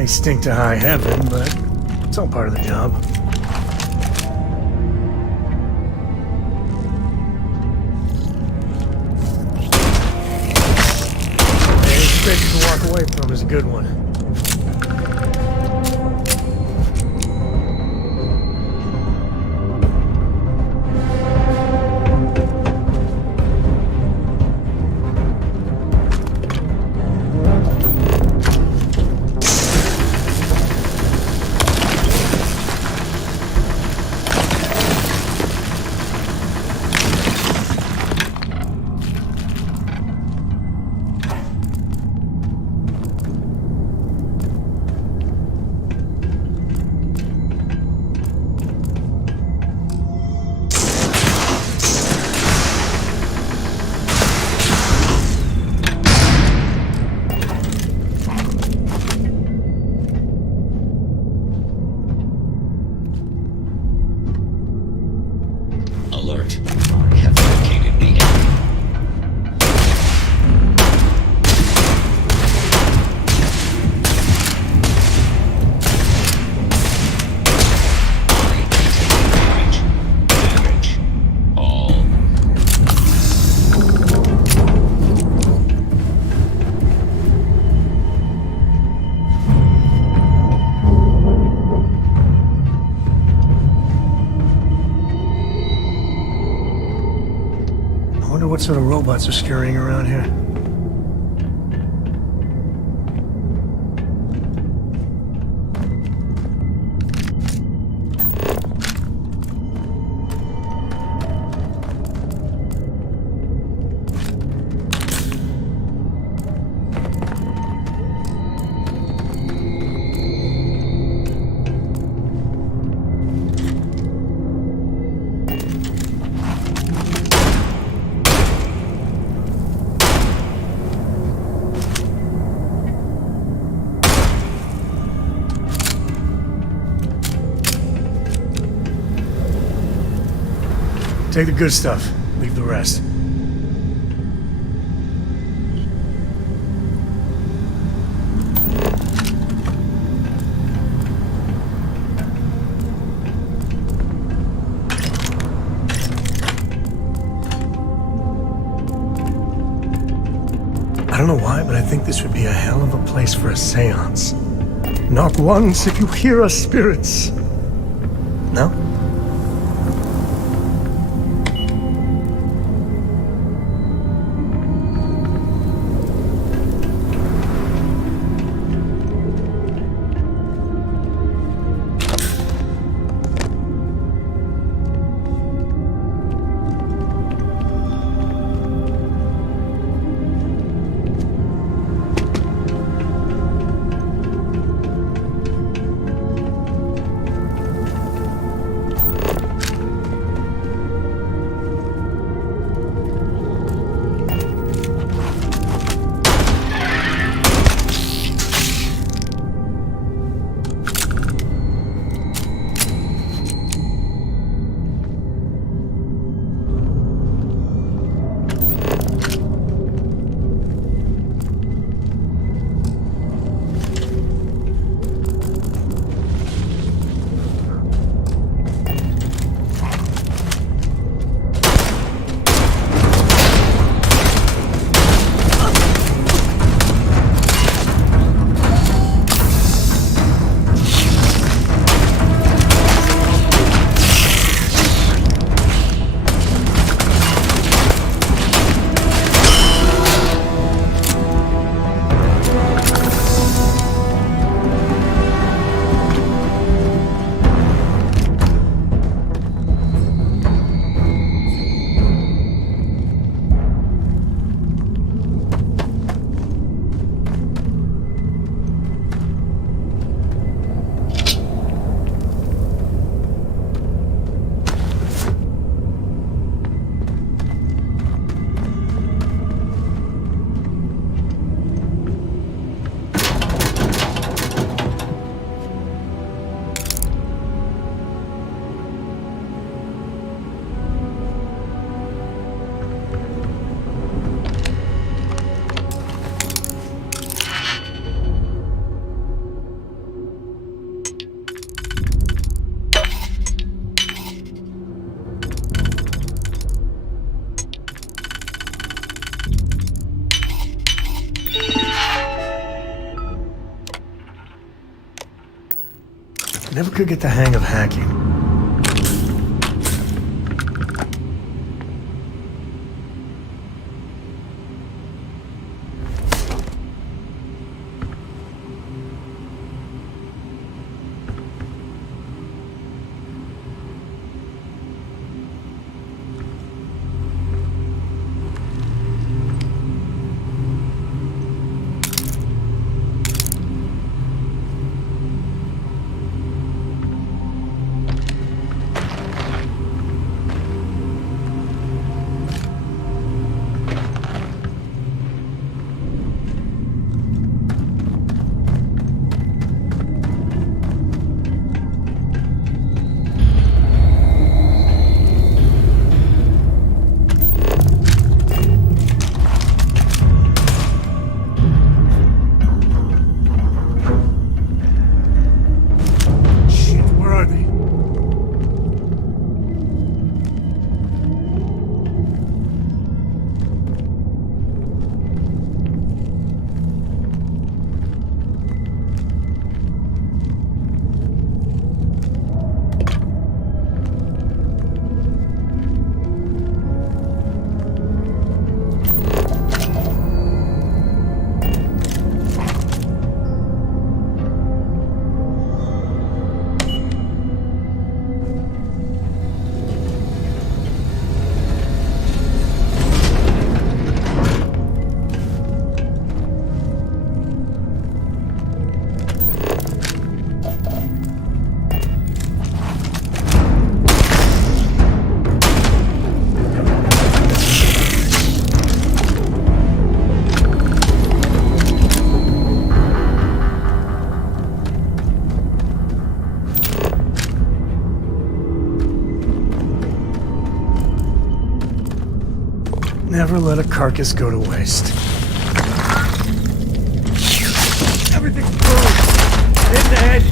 May stink to high heaven, but it's all part of the job. Any space to walk away from is a good one. Alert. I have located the enemy. I take damage. All. I wonder what sort of robots are scurrying around here. Take the good stuff, leave the rest. I don't know why, but I think this would be a hell of a place for a seance. Knock once if you hear us, spirits. No? never could get the hang of hacking. Shit, where are they? Never let a carcass go to waste. Everything's burned! In the head!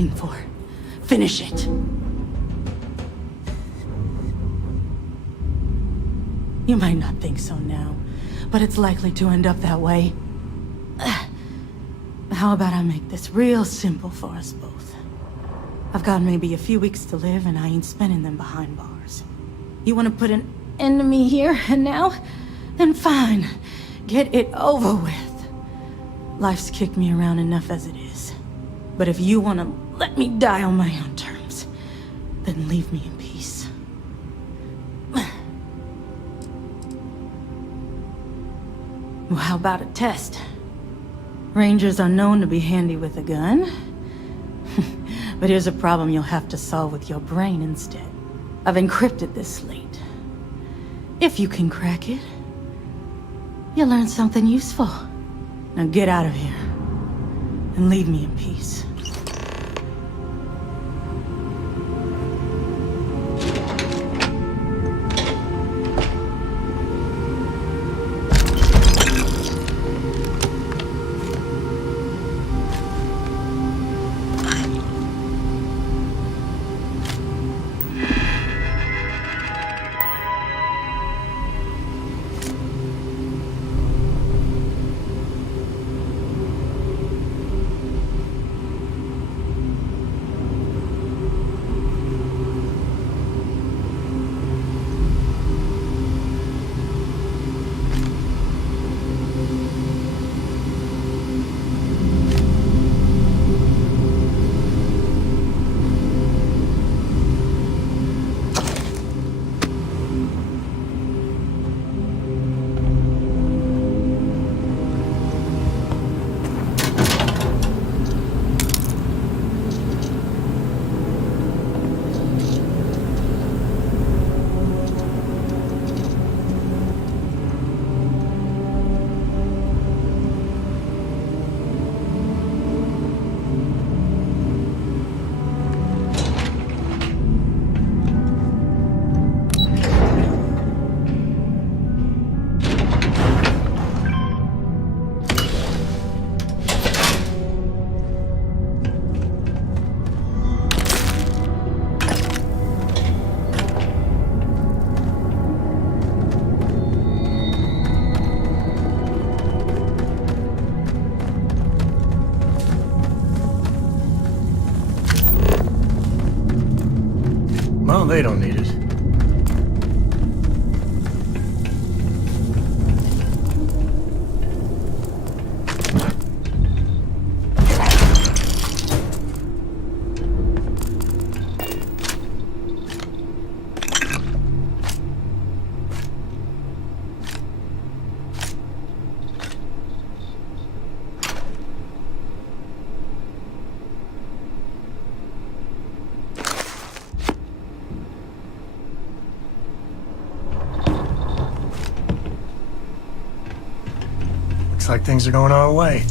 waiting for? Finish it. You might not think so now, but it's likely to end up that way. How about I make this real simple for us both? I've got maybe a few weeks to live, and I ain't spending them behind bars. You want to put an end to me here and now? Then fine. Get it over with. Life's kicked me around enough as it is. But if you want to let me die on my own terms, then leave me in peace. Well, how about a test? Rangers are known to be handy with a gun. But here's a problem you'll have to solve with your brain instead. I've encrypted this slate. If you can crack it, you'll learn something useful. Now get out of here, and leave me in peace. Well, they don't need it. Looks like things are going our way.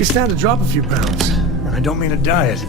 You stand to drop a few pounds, and I don't mean a diet.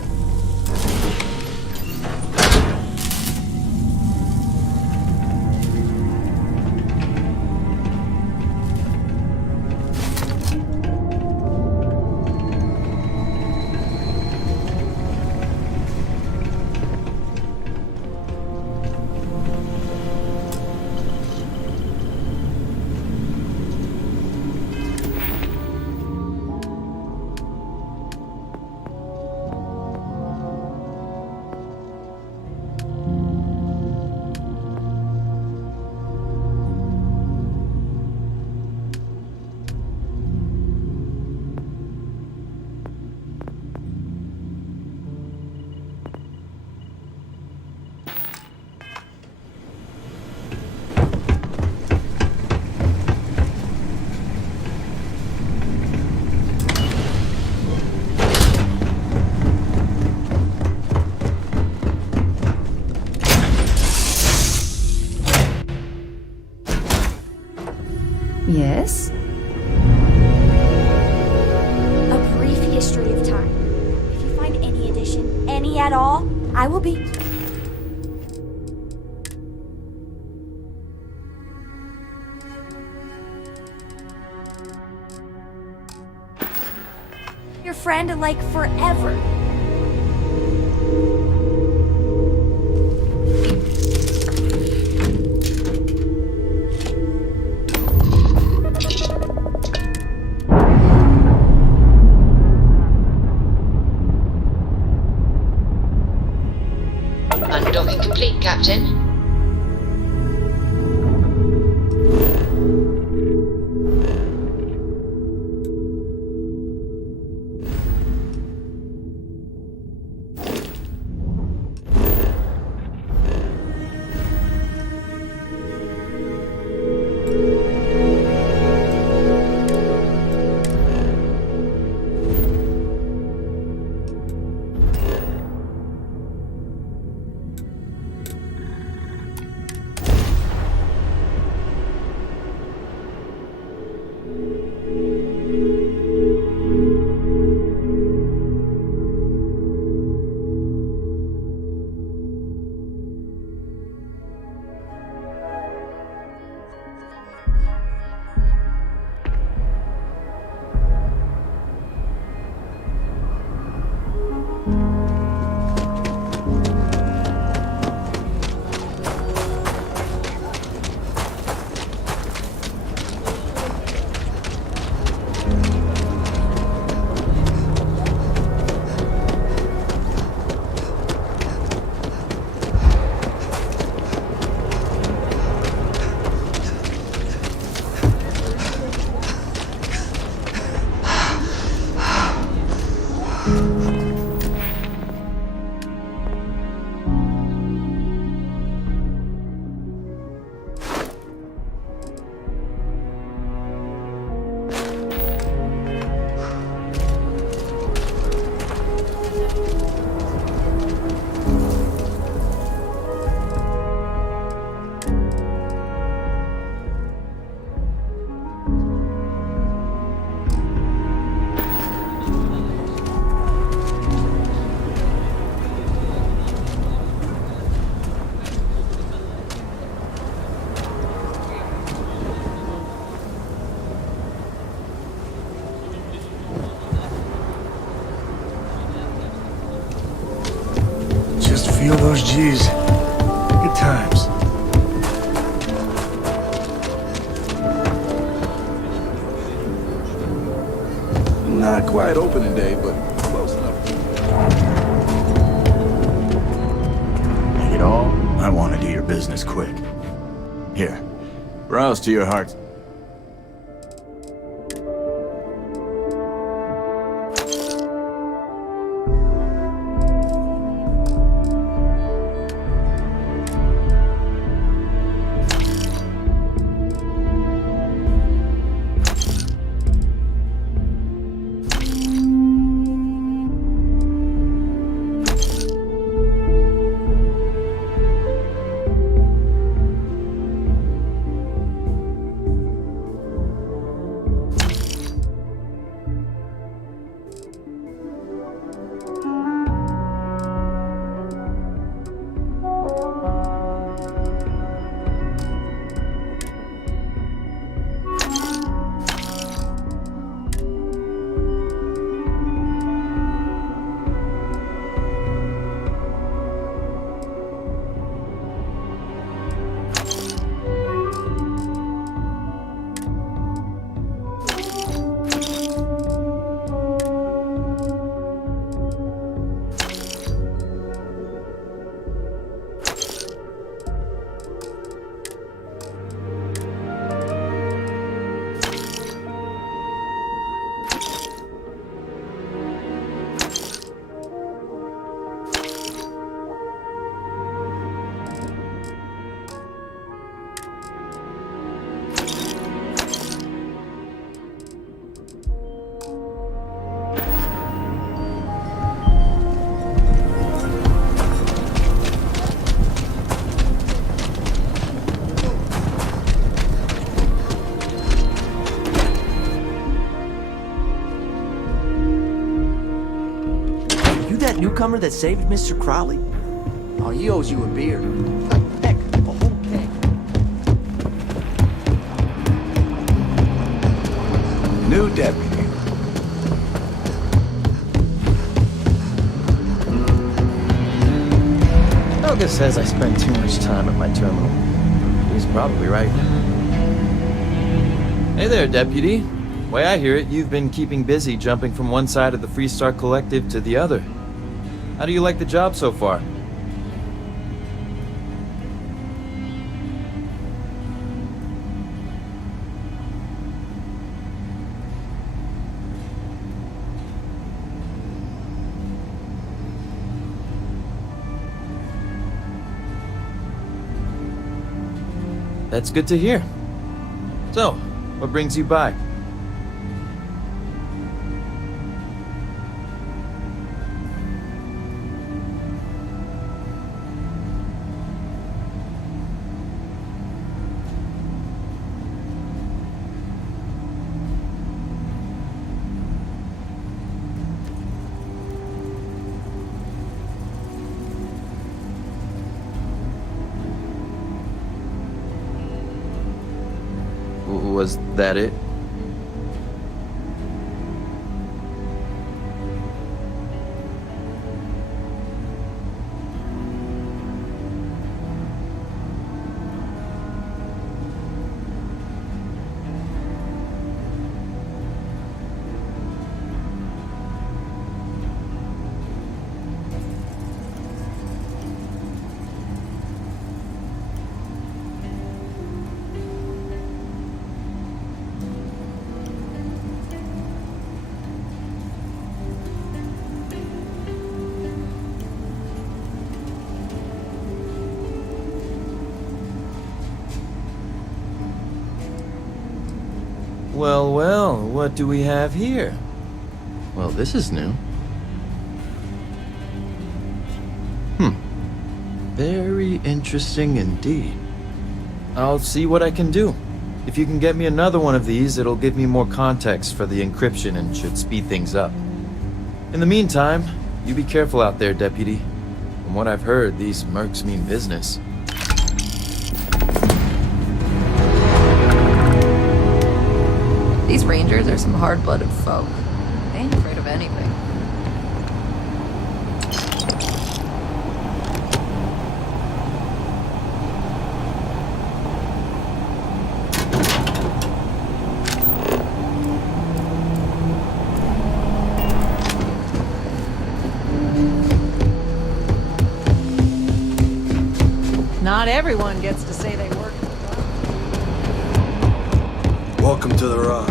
Yes? A brief history of time. If you find any addition, any at all, I will be... your friend, like, forever. Undocking complete, Captain. Feel those G's. Good times. Not quite opening day, but close enough. Hang it all, I want to do your business quick. Here, browse to your heart's... newcomer that saved Mr. Crowley? Oh, he owes you a beer. Heck, a whole keg. New deputy. Helga says I spend too much time at my terminal. He's probably right. Hey there, Deputy. Way I hear it, you've been keeping busy jumping from one side of the Freestar Collective to the other. How do you like the job so far? That's good to hear. So, what brings you by? Was that it? Well, well, what do we have here? Well, this is new. Very interesting indeed. I'll see what I can do. If you can get me another one of these, it'll give me more context for the encryption and should speed things up. In the meantime, you be careful out there, Deputy. From what I've heard, these mercs mean business. These rangers are some hard-blooded folk. They ain't afraid of anything. Not everyone gets to say they work. Welcome to the Rock.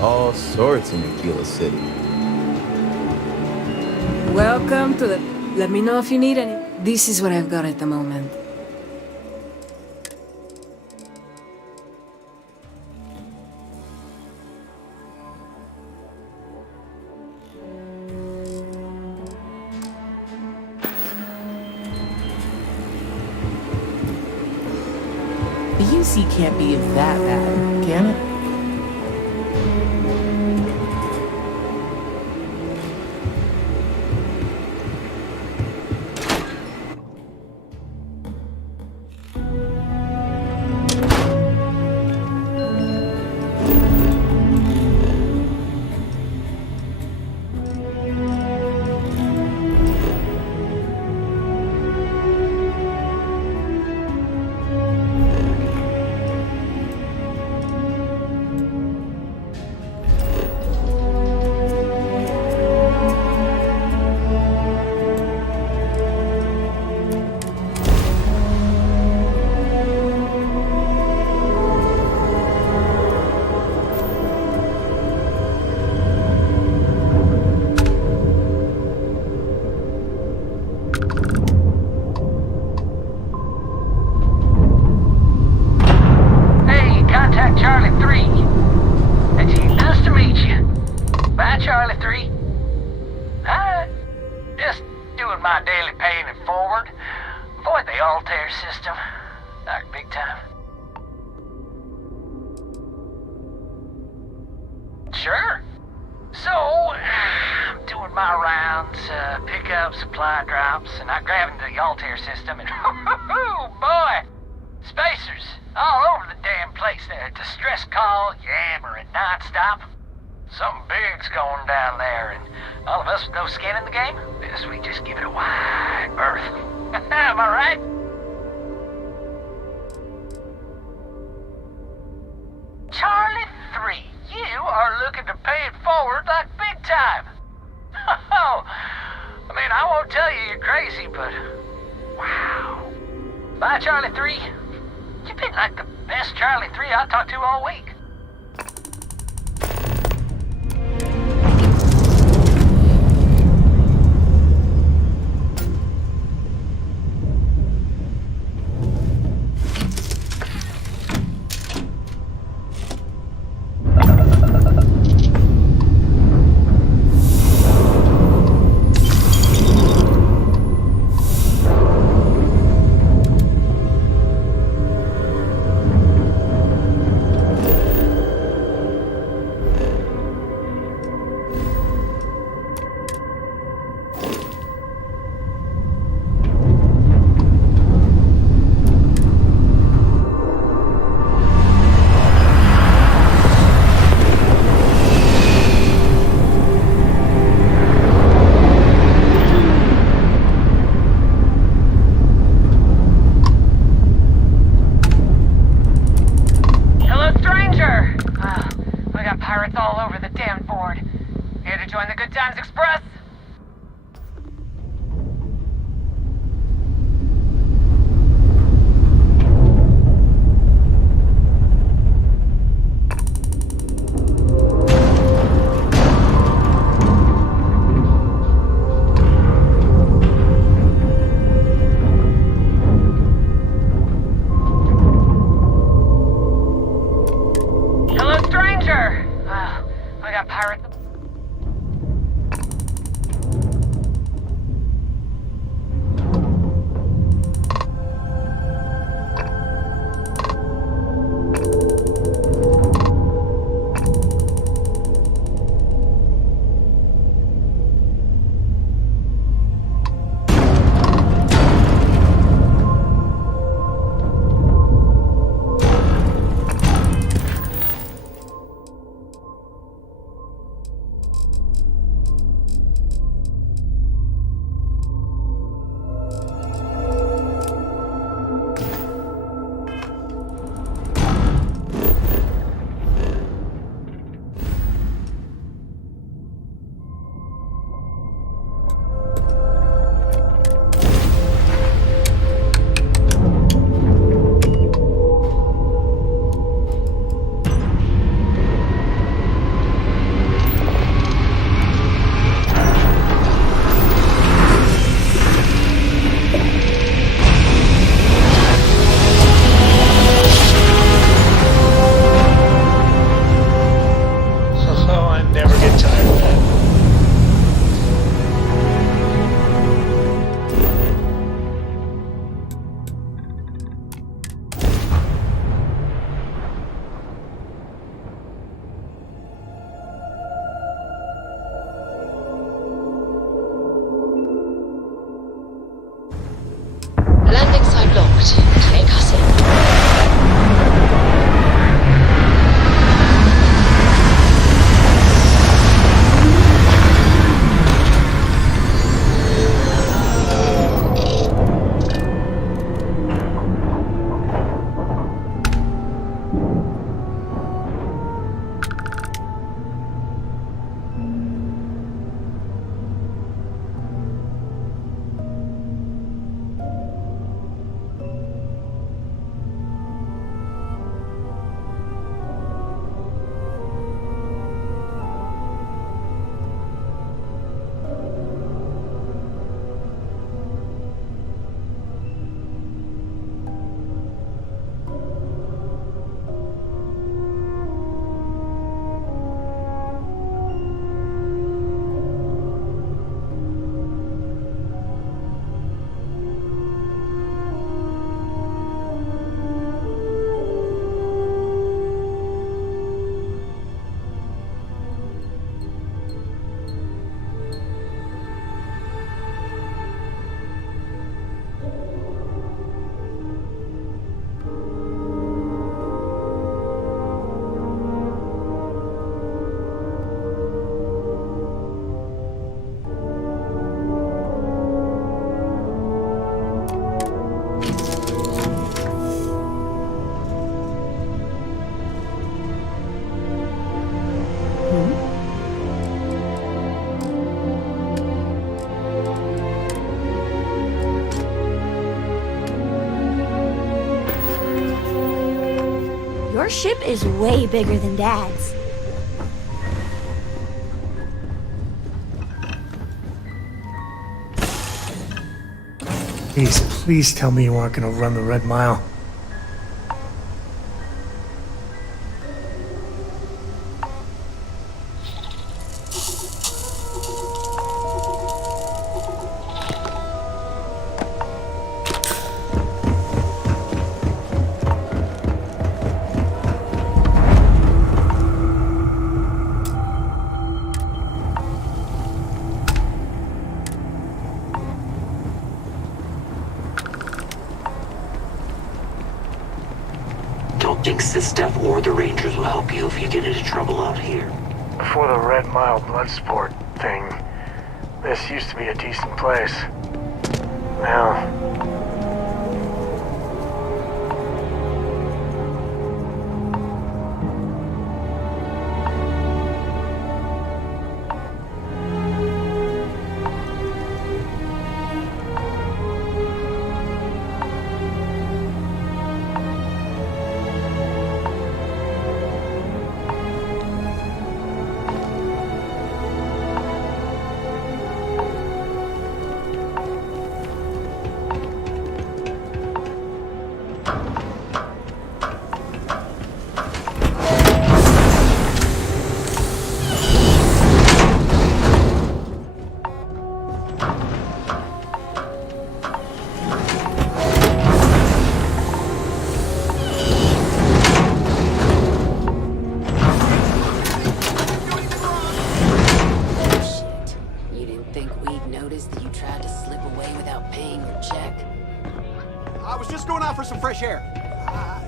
All sorts in Aquila City. Welcome to the... Let me know if you need any. This is what I've got at the moment. The UC can't be that bad, can it? Altair system. Like big time. Sure. So, I'm doing my rounds, pick up supply drops, and I grab into the Altair system, and oh boy! Spacers all over the damn place there. Distress call, yammering nonstop. Something big's going down there, and all of us with no skin in the game, yes, we just give it a wide berth. Am I right? Charlie 3, you are looking to pay it forward like big time. Oh, I mean, I won't tell you you're crazy, but wow. Bye, Charlie 3. You've been like the best Charlie 3 I talked to all week. Our ship is way bigger than Dad's. Please tell me you aren't gonna run the Red Mile. Thinks the Steph or the Rangers will help you if you get into trouble out here. Before the Red Mile blood sport thing, this used to be a decent place. Now,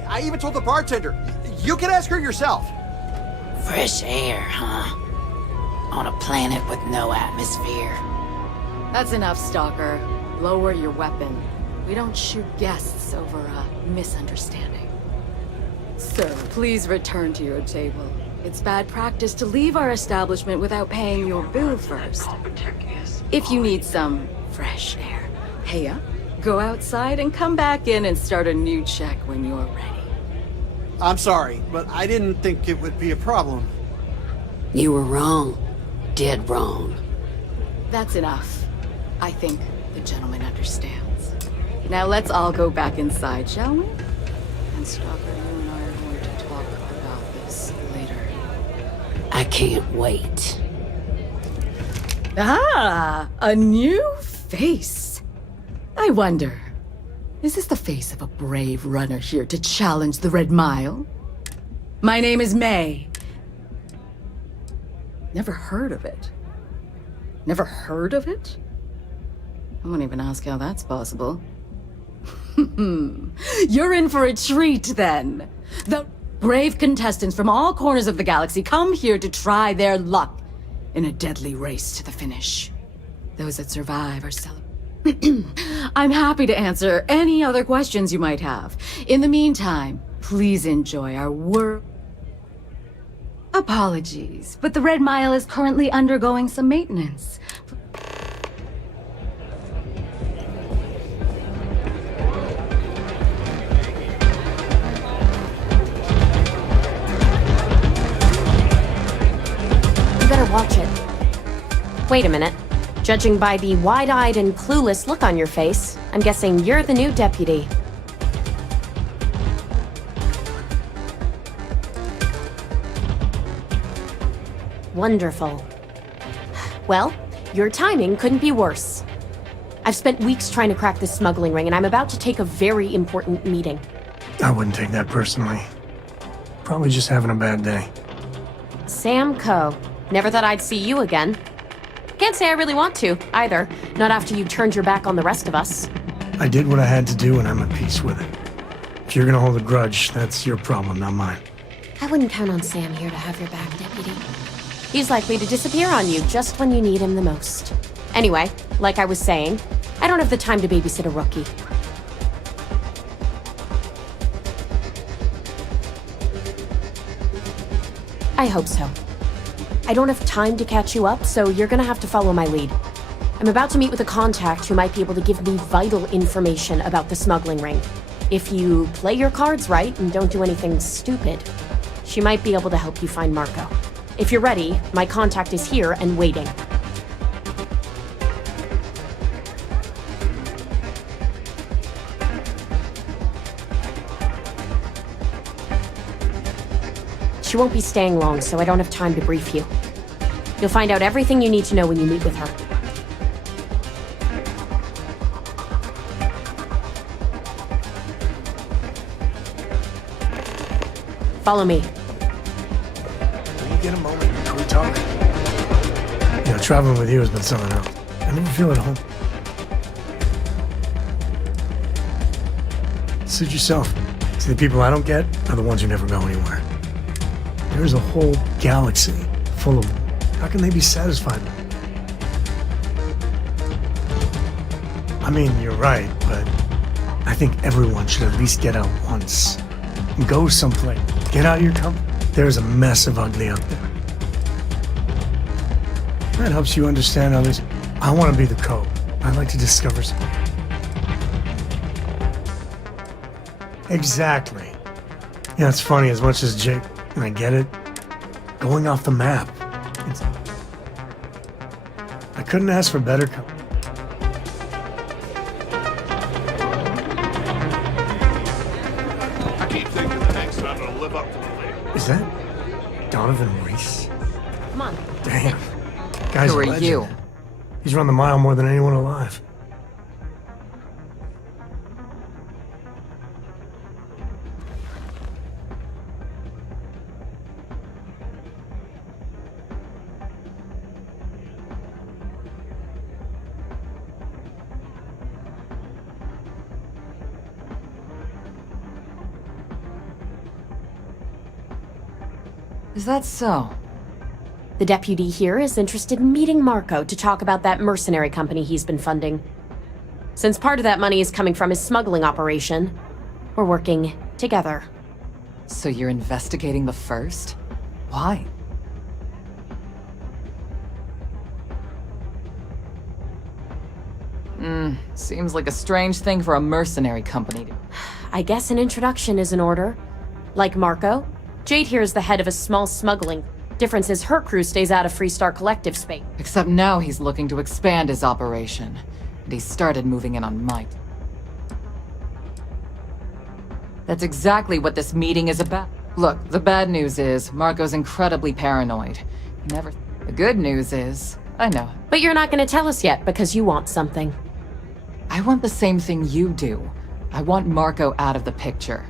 I even told the bartender. You can ask her yourself. Fresh air, huh? On a planet with no atmosphere. That's enough, Stalker. Lower your weapon. We don't shoot guests over a misunderstanding. Sir, please return to your table. It's bad practice to leave our establishment without paying your bill first. If you need some fresh air, pay up, go outside, and come back in and start a new check when you're ready. I'm sorry, but I didn't think it would be a problem. You were wrong. Dead wrong. That's enough. I think the gentleman understands. Now let's all go back inside, shall we? And Stalker, you and I are going to talk about this later. I can't wait. Ah, a new face. I wonder, is this the face of a brave runner here to challenge the Red Mile? My name is May. Never heard of it. Never heard of it? I won't even ask how that's possible. You're in for a treat, then. The brave contestants from all corners of the galaxy come here to try their luck in a deadly race to the finish. Those that survive are celebrated. I'm happy to answer any other questions you might have. In the meantime, please enjoy our world. Apologies, but the Red Mile is currently undergoing some maintenance. You better watch it. Wait a minute. Judging by the wide-eyed and clueless look on your face, I'm guessing you're the new deputy. Wonderful. Well, your timing couldn't be worse. I've spent weeks trying to crack this smuggling ring, and I'm about to take a very important meeting. I wouldn't take that personally. Probably just having a bad day. Sam Coe. Never thought I'd see you again. Can't say I really want to, either. Not after you turned your back on the rest of us. I did what I had to do, and I'm at peace with it. If you're gonna hold a grudge, that's your problem, not mine. I wouldn't count on Sam here to have your back, Deputy. He's likely to disappear on you just when you need him the most. Anyway, like I was saying, I don't have the time to babysit a rookie. I hope so. I don't have time to catch you up, so you're gonna have to follow my lead. I'm about to meet with a contact who might be able to give me vital information about the smuggling ring. If you play your cards right and don't do anything stupid, she might be able to help you find Marco. If you're ready, my contact is here and waiting. She won't be staying long, so I don't have time to brief you. You'll find out everything you need to know when you meet with her. Follow me. Can you get a moment? Can we talk? You know, traveling with you has been something else. I never feel at home. Suit yourself. See, the people I don't get are the ones who never go anywhere. There's a whole galaxy full of them. How can they be satisfied? I mean, you're right, but I think everyone should at least get out once. Go someplace. Get out of your comfort. There's a mess of ugly out there. That helps you understand others. I want to be the code. I'd like to discover something. Exactly. Yeah, it's funny, as much as Jake, and I get it, going off the map. I couldn't ask for better company. Is that Donovan Reese? Come on. Damn. Guy's Who a are legend. you? He's run the mile more than anyone alive. Is that so? The deputy here is interested in meeting Marco to talk about that mercenary company he's been funding. Since part of that money is coming from his smuggling operation, we're working together. So you're investigating the first? Why? Seems like a strange thing for a mercenary company to... I guess an introduction is in order. Like Marco, Jade here is the head of a small smuggling. Difference is her crew stays out of Freestar Collective space. Except now he's looking to expand his operation. And he started moving in on might. That's exactly what this meeting is about. Look, the bad news is, Marco's incredibly paranoid. The good news is, I know. But you're not going to tell us yet because you want something. I want the same thing you do. I want Marco out of the picture.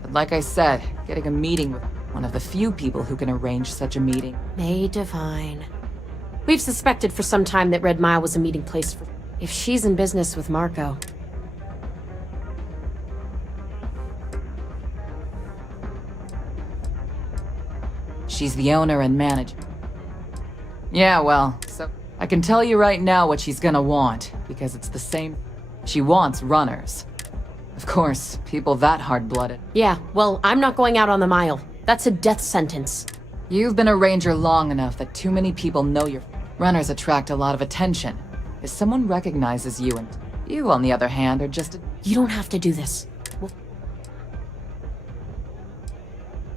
But like I said, getting a meeting with one of the few people who can arrange such a meeting. May Divine. We've suspected for some time that Red Mile was a meeting place for... If she's in business with Marco... She's the owner and manager. Yeah, well, so I can tell you right now what she's gonna want, because it's the same. She wants runners. Of course, people that hard-blooded. Yeah, well, I'm not going out on the mile. That's a death sentence. You've been a ranger long enough that too many people know you're... Runners attract a lot of attention. If someone recognizes you and... You, on the other hand, are just a... You don't have to do this.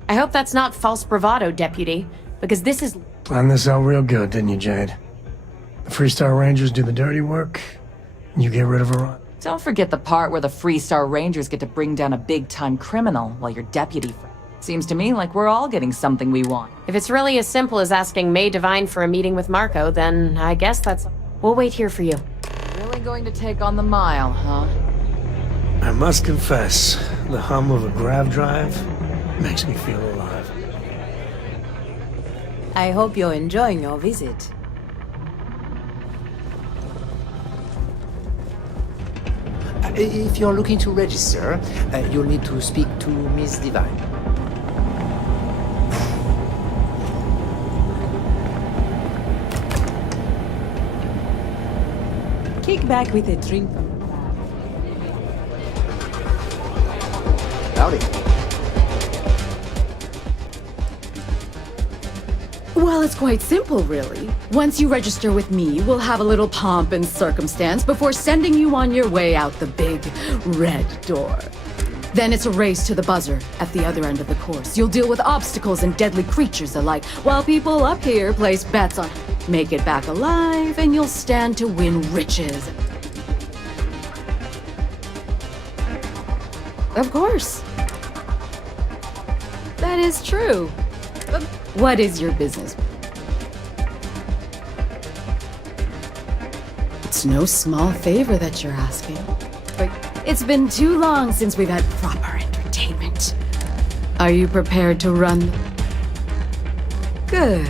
I hope that's not false bravado, Deputy, because this is... Planned this out real good, didn't you, Jade? The Freestar Rangers do the dirty work, and you get rid of a run. Don't forget the part where the Freestar Rangers get to bring down a big-time criminal while you're deputy. Seems to me like we're all getting something we want. If it's really as simple as asking May Divine for a meeting with Marco, then I guess that's... We'll wait here for you. Really going to take on the mile, huh? I must confess, the hum of a grav drive makes me feel alive. I hope you're enjoying your visit. If you're looking to register, you'll need to speak to Miss Divine. Kick back with a drink. Howdy. Well, it's quite simple, really. Once you register with me, we'll have a little pomp and circumstance before sending you on your way out the big red door. Then it's a race to the buzzer at the other end of the course. You'll deal with obstacles and deadly creatures alike, while people up here place bets on make it back alive, and you'll stand to win riches. Of course. That is true. But what is your business? It's no small favor that you're asking. But it's been too long since we've had proper entertainment. Are you prepared to run? Good.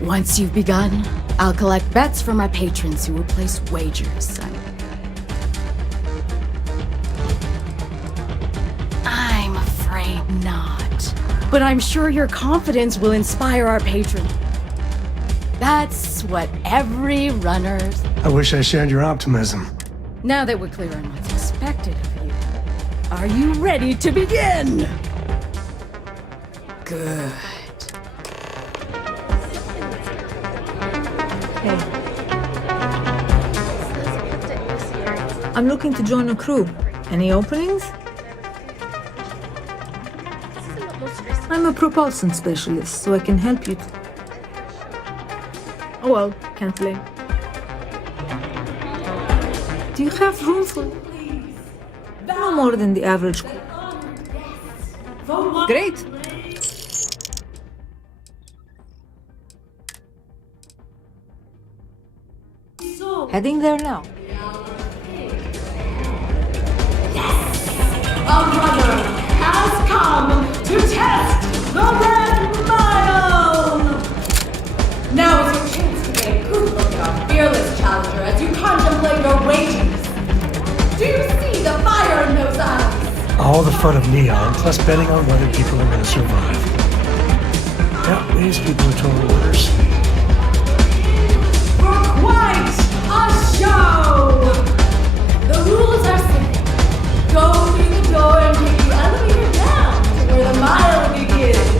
Once you've begun, I'll collect bets from my patrons who will place wagers. I'm afraid not. But I'm sure your confidence will inspire our patrons. That's what every runner's... I wish I shared your optimism. Now that we're clear on what's expected of you, are you ready to begin? Good. Hey. I'm looking to join a crew. Any openings? I'm a propulsion specialist, so I can help you. Oh well, can't blame. Do you have room for... No more than the average crew. Great! Heading there now. A runner has come to test the Red Mile! Now is your chance to get a good look at our fearless challenger as you contemplate your wagers. Do you see the fire in those eyes? All the fun of Neon, plus betting on whether people are going to survive. Yeah, these people are total winners. For quite a show! The rules are simple. Go through the door and take the elevator down to where the mile begins.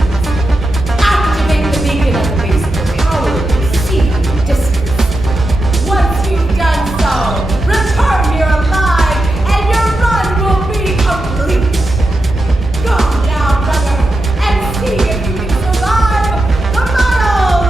Activate the beacon at the base of the tower to see the distance. Once you've done so, return here alive, and your run will be complete. Go now, brother, and see if you can survive the mile!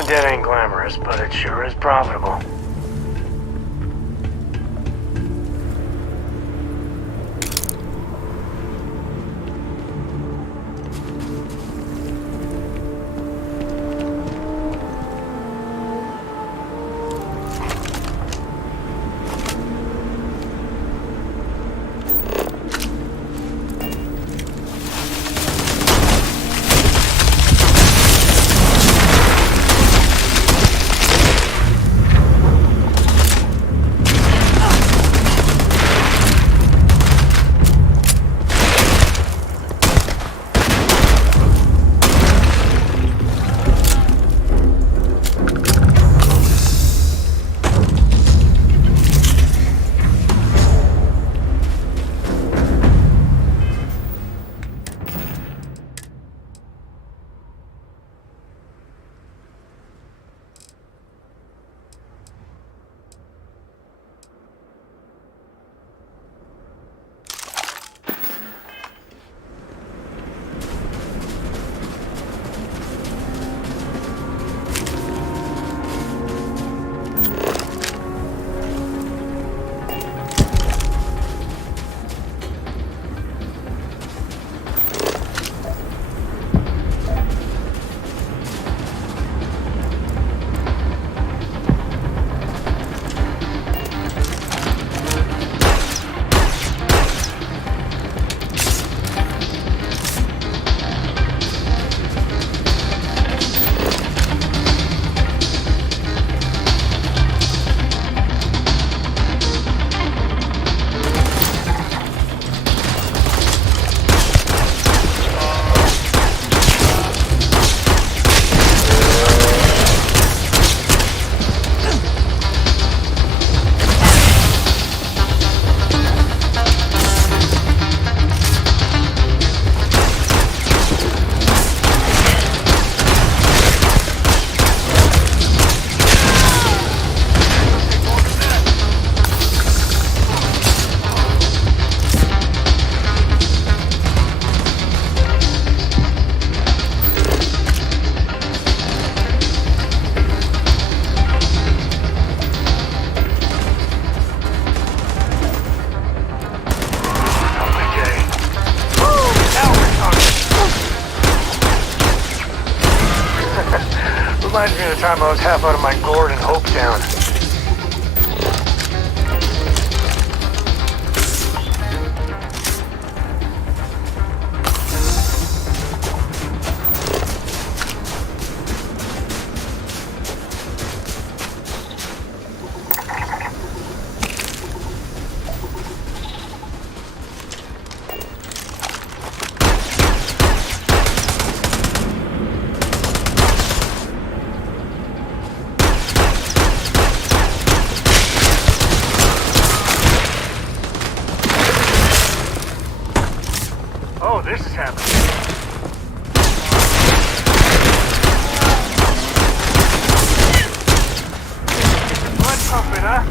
the dead ain't glamorous, but it sure is profitable. Reminds me of the time I was half out of my gourd in Hopetown. Oh, this is happening. Blood pumping, huh?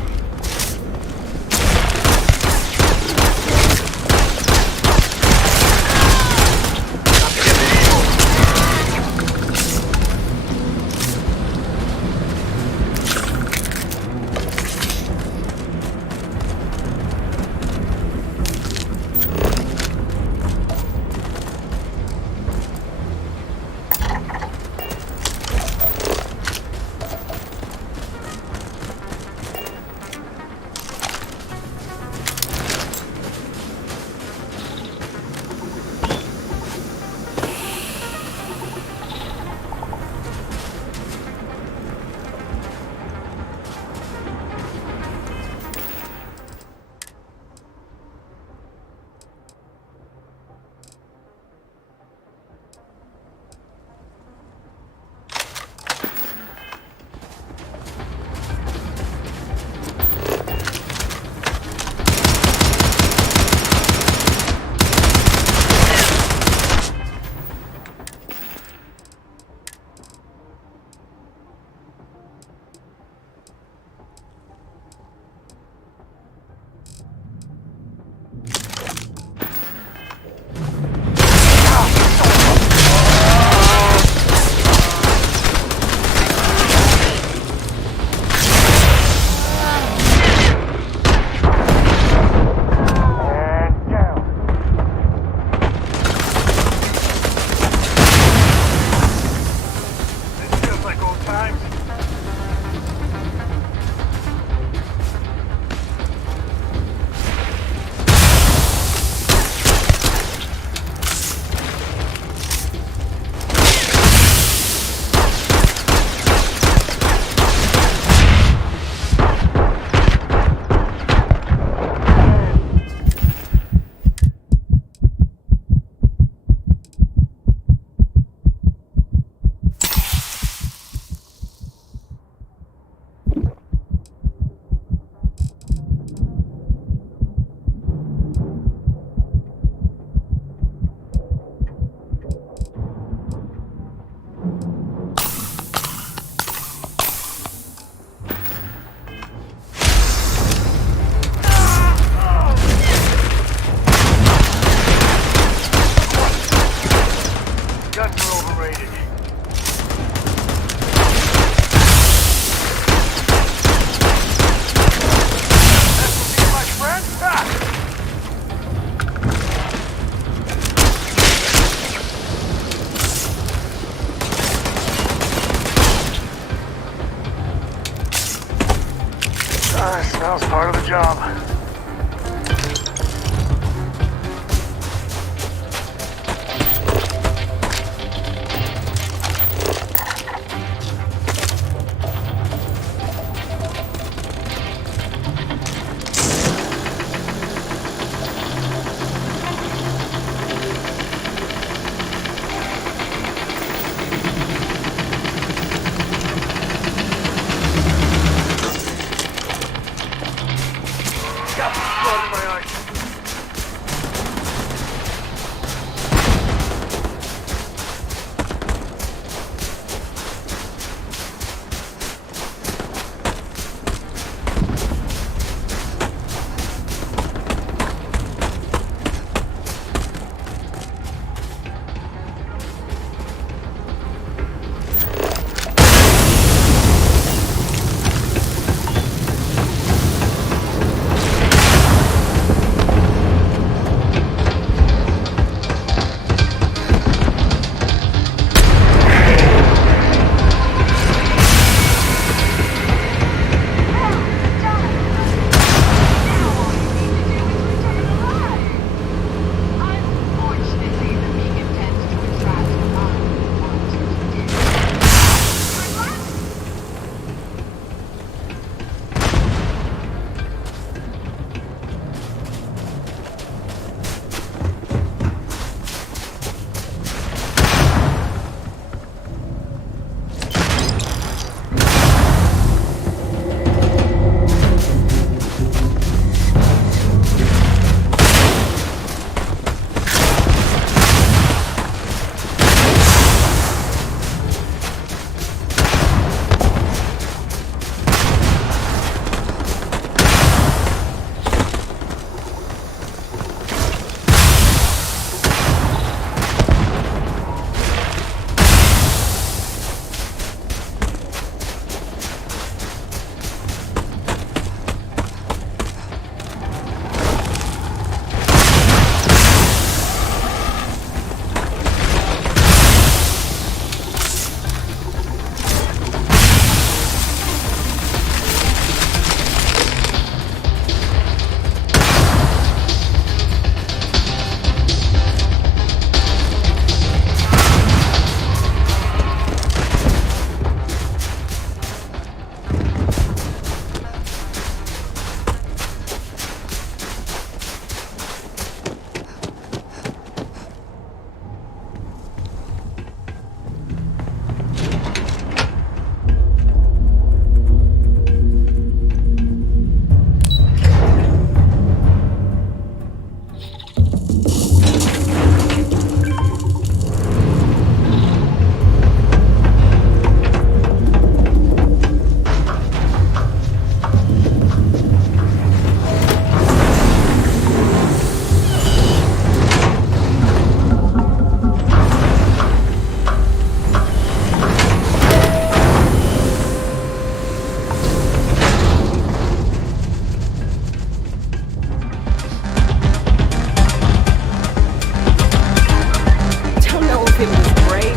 it was brave.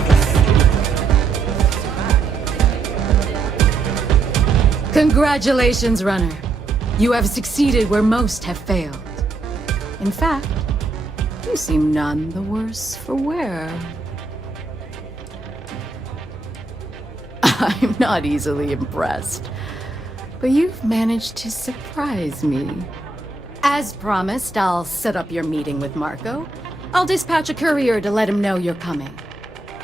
Congratulations, runner. You have succeeded where most have failed. In fact, you seem none the worse for wear. I'm not easily impressed, but you've managed to surprise me. As promised, I'll set up your meeting with Marco. I'll dispatch a courier to let him know you're coming.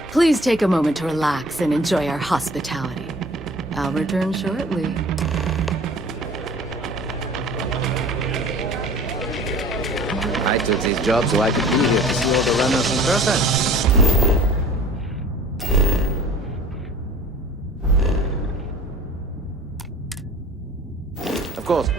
Please take a moment to relax and enjoy our hospitality. I'll return shortly. I took this job so I could be here to see all the runners in person. Of course.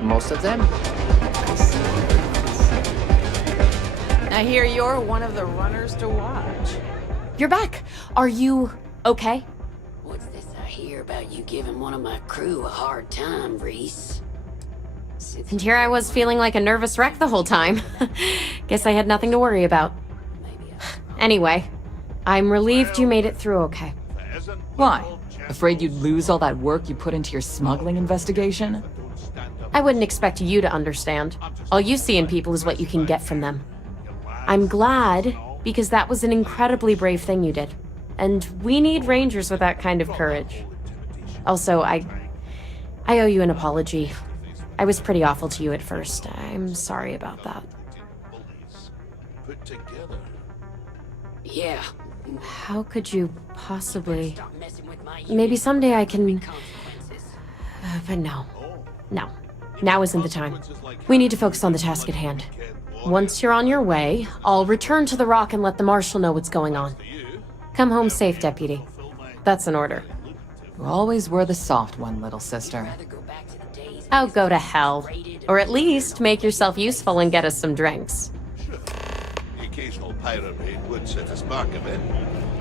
Most of them. I hear you're one of the runners to watch. You're back. Are you okay? What's this I hear about you giving one of my crew a hard time, Reese? And here I was feeling like a nervous wreck the whole time. Guess I had nothing to worry about. Anyway, I'm relieved you made it through okay. Why? Afraid you'd lose all that work you put into your smuggling investigation? I wouldn't expect you to understand. All you see in people is what you can get from them. I'm glad, because that was an incredibly brave thing you did. And we need rangers with that kind of courage. Also, I owe you an apology. I was pretty awful to you at first. I'm sorry about that. Yeah. How could you possibly... Maybe someday I can... But no. No. Now isn't the time. We need to focus on the task at hand. Once you're on your way, I'll return to the Rock and let the Marshal know what's going on. Come home safe, Deputy. That's an order. You always were the soft one, little sister. Oh, go to hell. Or at least make yourself useful and get us some drinks. The occasional pirate raid would set a spark a bit.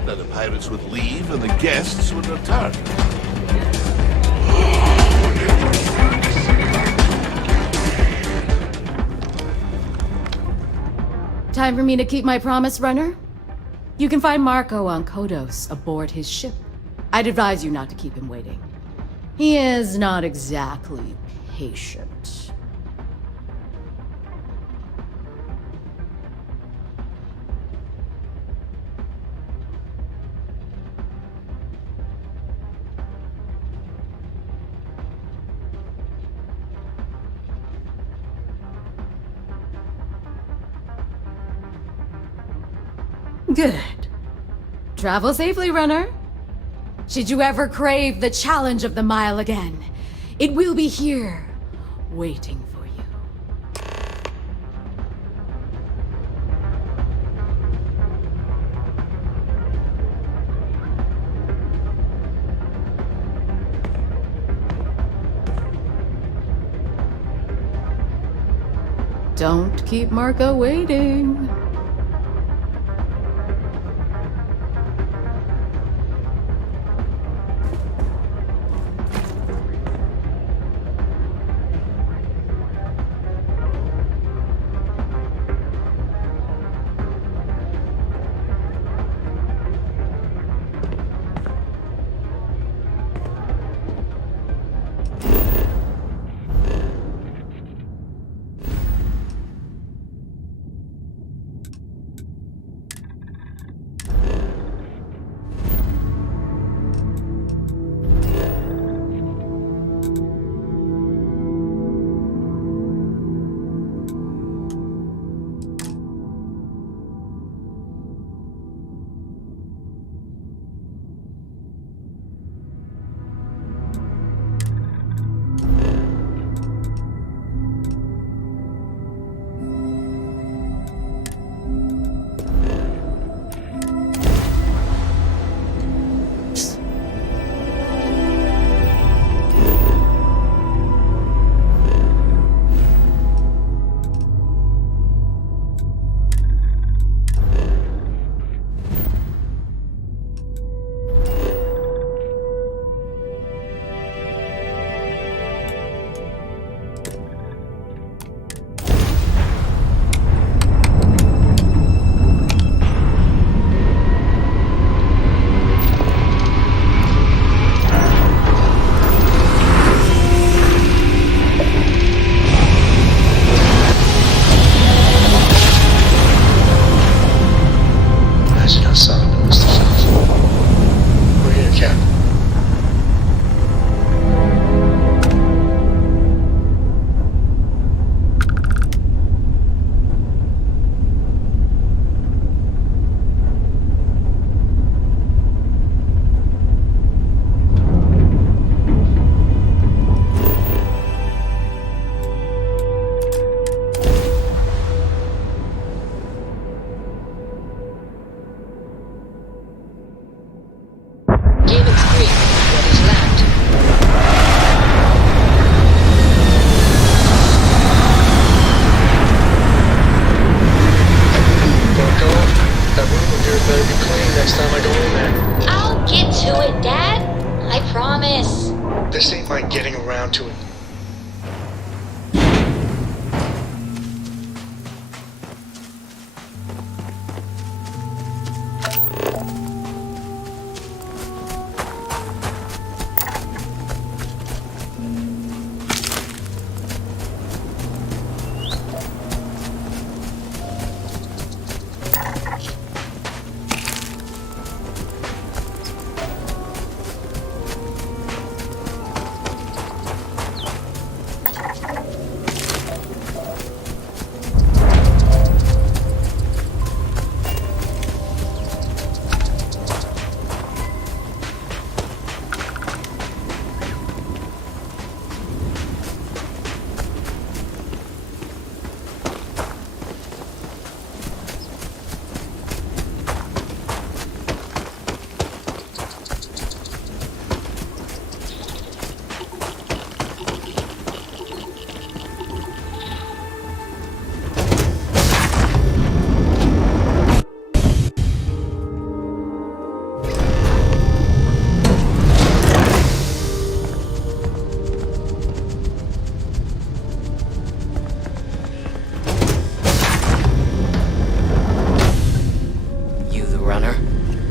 Then the pirates would leave and the guests would return. Time for me to keep my promise, runner? You can find Marco on Kodos aboard his ship. I'd advise you not to keep him waiting. He is not exactly patient. Good. Travel safely, runner. Should you ever crave the challenge of the mile again, it will be here, waiting for you. Don't keep Marco waiting. I'll get to it, Dad. I promise. This ain't like getting around to it.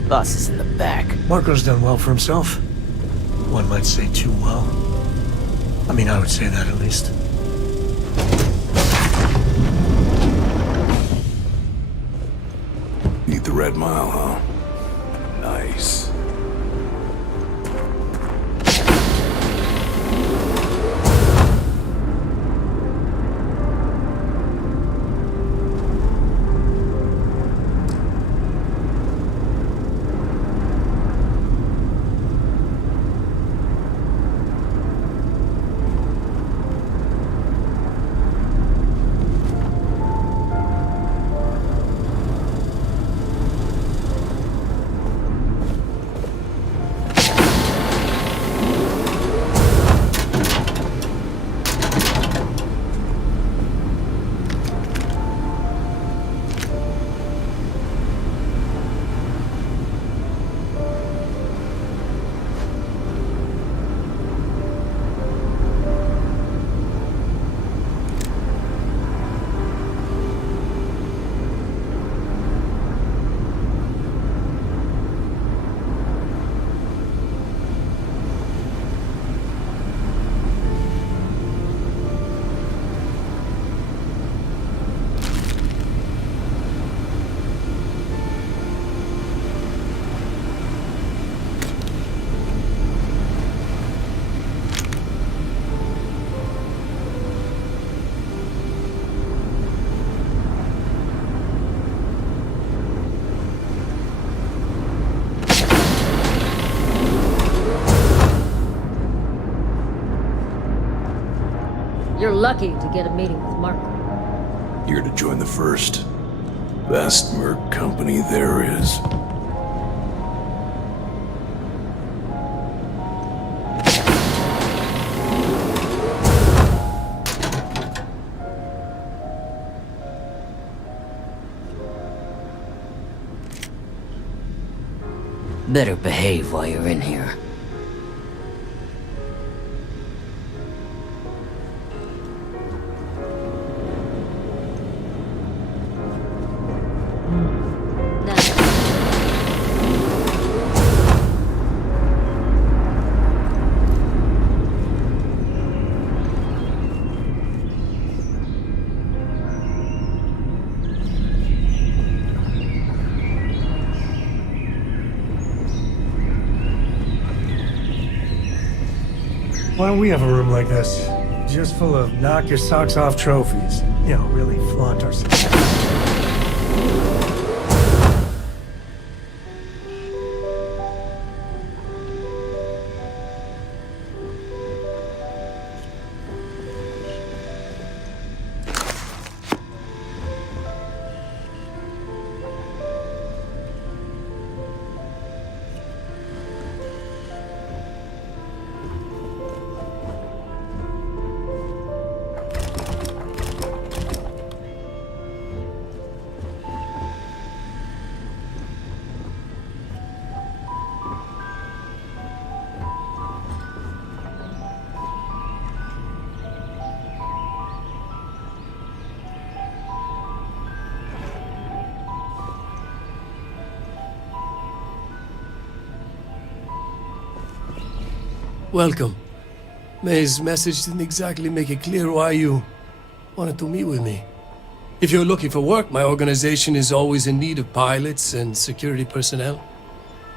Boss is in the back. Marco's done well for himself. One might say too well. I mean, I would say that at least. Need the Red Mile, huh? Nice. You're lucky to get a meeting with Marco. Here to join the first best merc company there is. Better behave while you're in here. Why don't we have a room like this? Just full of knock your socks off trophies. You know, really flaunt ourselves. Welcome. May's message didn't exactly make it clear why you wanted to meet with me. If you're looking for work, my organization is always in need of pilots and security personnel,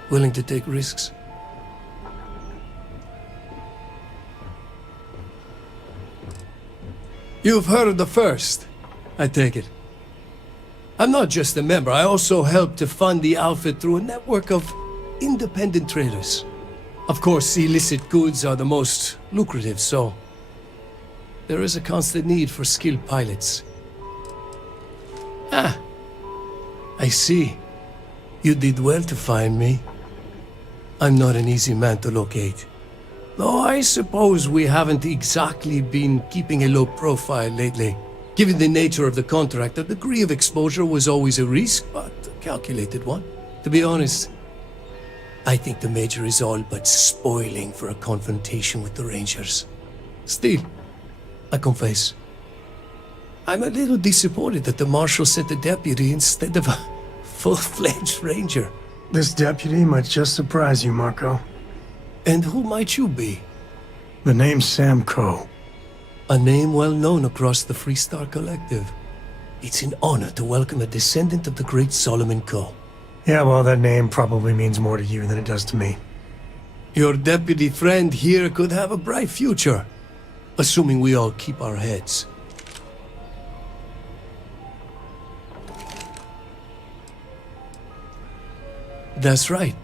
willing to take risks. You've heard of the First, I take it. I'm not just a member, I also help to fund the outfit through a network of independent traders. Of course, illicit goods are the most lucrative, so there is a constant need for skilled pilots. Ah, I see. You did well to find me. I'm not an easy man to locate. Though I suppose we haven't exactly been keeping a low profile lately. Given the nature of the contract, a degree of exposure was always a risk, but a calculated one. To be honest, I think the Major is all but spoiling for a confrontation with the Rangers. Still, I confess, I'm a little disappointed that the Marshal sent a deputy instead of a full-fledged Ranger. This deputy might just surprise you, Marco. And who might you be? The name's Sam Coe. A name well known across the Freestar Collective. It's an honor to welcome a descendant of the great Solomon Coe. Yeah, well, that name probably means more to you than it does to me. Your deputy friend here could have a bright future, assuming we all keep our heads. That's right.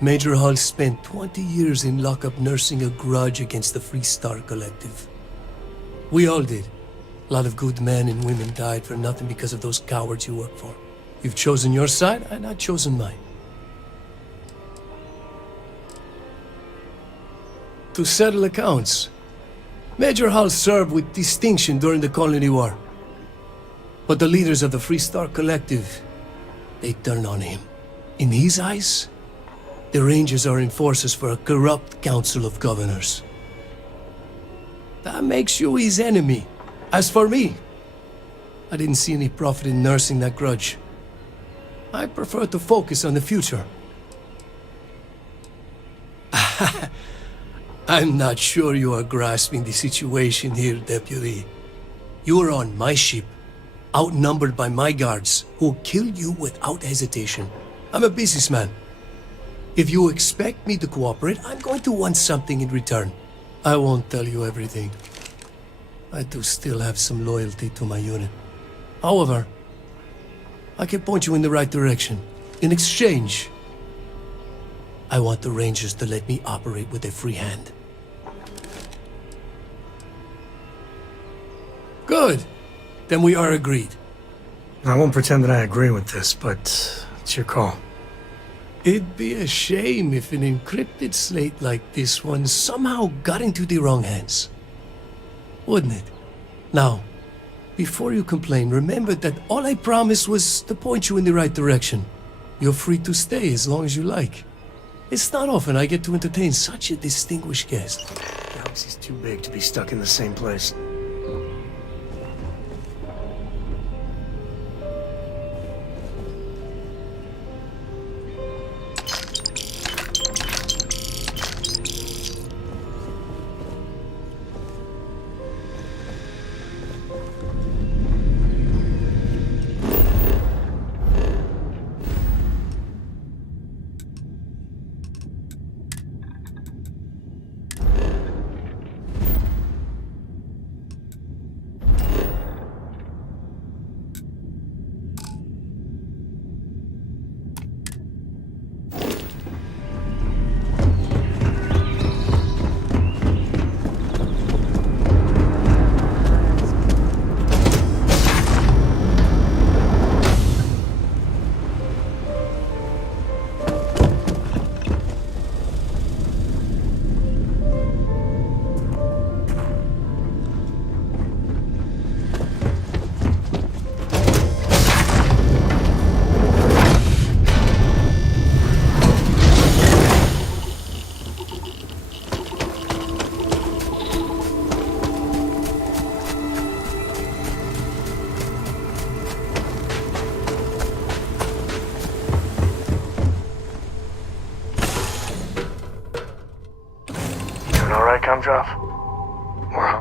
Major Hull spent 20 years in lockup nursing a grudge against the Freestar Collective. We all did. A lot of good men and women died for nothing because of those cowards you work for. You've chosen your side, and I've chosen mine. To settle accounts, Major Hull served with distinction during the Colony War. But the leaders of the Freestar Collective, they turned on him. In his eyes, the Rangers are enforcers for a corrupt Council of Governors. That makes you his enemy. As for me, I didn't see any profit in nursing that grudge. I prefer to focus on the future. I'm not sure you are grasping the situation here, Deputy. You are on my ship, outnumbered by my guards, who'll kill you without hesitation. I'm a businessman. If you expect me to cooperate, I'm going to want something in return. I won't tell you everything. I do still have some loyalty to my unit. However, I can point you in the right direction. In exchange, I want the Rangers to let me operate with a free hand. Good. Then we are agreed. I won't pretend that I agree with this, but it's your call. It'd be a shame if an encrypted slate like this one somehow got into the wrong hands. Wouldn't it? Now, before you complain, remember that all I promised was to point you in the right direction. You're free to stay as long as you like. It's not often I get to entertain such a distinguished guest. The galaxy's too big to be stuck in the same place. come drop? Or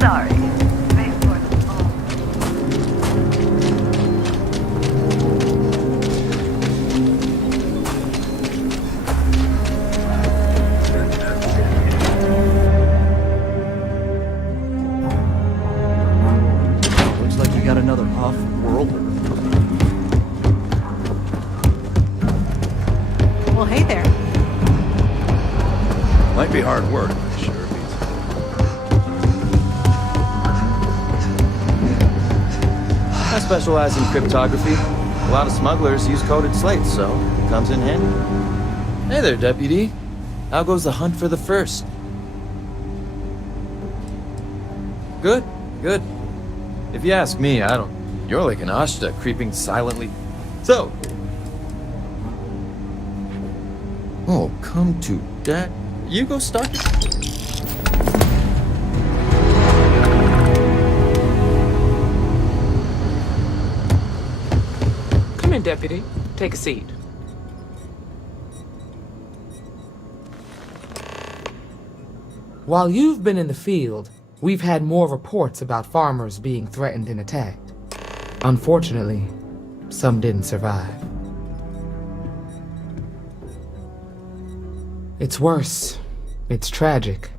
Sorry. Looks like we got another off-worlder. Well, hey there. Might be hard work, but sure beats. I specialize in cryptography. A lot of smugglers use coded slates, so it comes in handy. Hey there, Deputy. How goes the hunt for the first? Good, good. If you ask me, I don't... You're like an Ashta creeping silently... So... Oh, come to that. You go start it. Come in, Deputy. Take a seat. While you've been in the field, we've had more reports about farmers being threatened and attacked. Unfortunately, some didn't survive. It's worse. It's tragic.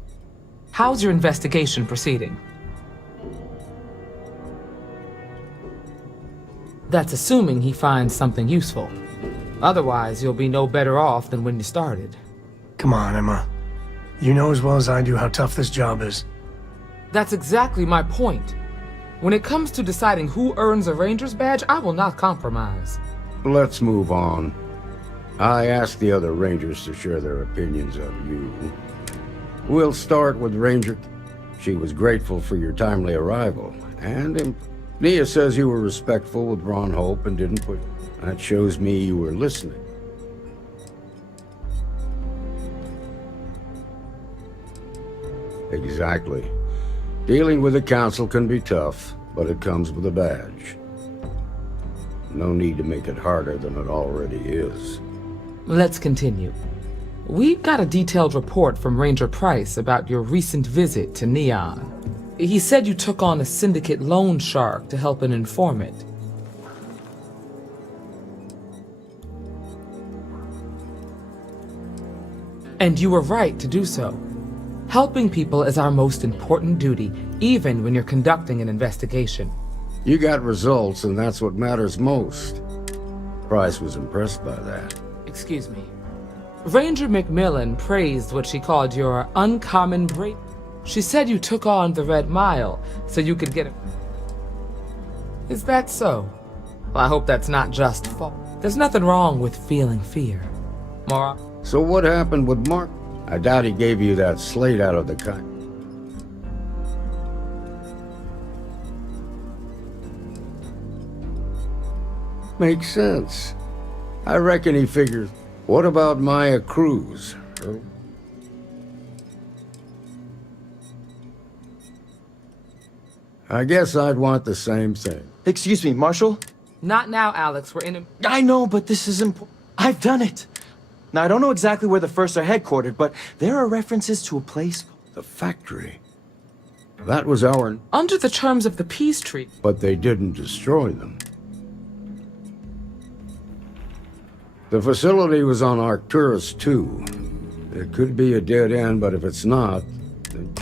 How's your investigation proceeding? That's assuming he finds something useful. Otherwise, you'll be no better off than when you started. come on, Emma. You know as well as I do how tough this job is. That's exactly my point. When it comes to deciding who earns a Ranger's badge, I will not compromise. Let's move on. I asked the other Rangers to share their opinions of you. We'll start with Ranger. She was grateful for your timely arrival, and Nia says you were respectful with Ron Hope and didn't put... That shows me you were listening. Exactly. Dealing with the Council can be tough, but it comes with a badge. No need to make it harder than it already is. Let's continue. We've got a detailed report from Ranger Price about your recent visit to Neon. He said you took on a syndicate loan shark to help an informant. And you were right to do so. Helping people is our most important duty, even when you're conducting an investigation. You got results, and that's what matters most. Price was impressed by that. Excuse me. Ranger McMillan praised what she called your uncommon break. She said you took on the Red Mile so you could get it. Is that so? Well, I hope that's not just fault. There's nothing wrong with feeling fear. Mara? So what happened with Mark? I doubt he gave you that slate out of the cut. Makes sense. I reckon he figures, what about Maya Cruz? I guess I'd want the same thing. Excuse me, Marshal? Not now, Alex. We're in a... I know, but this is important. I've done it. Now, I don't know exactly where the First are headquartered, but there are references to a place... The factory. That was our... Under the terms of the peace treaty. But they didn't destroy them. The facility was on Arcturus 2. It could be a dead end, but if it's not... Then...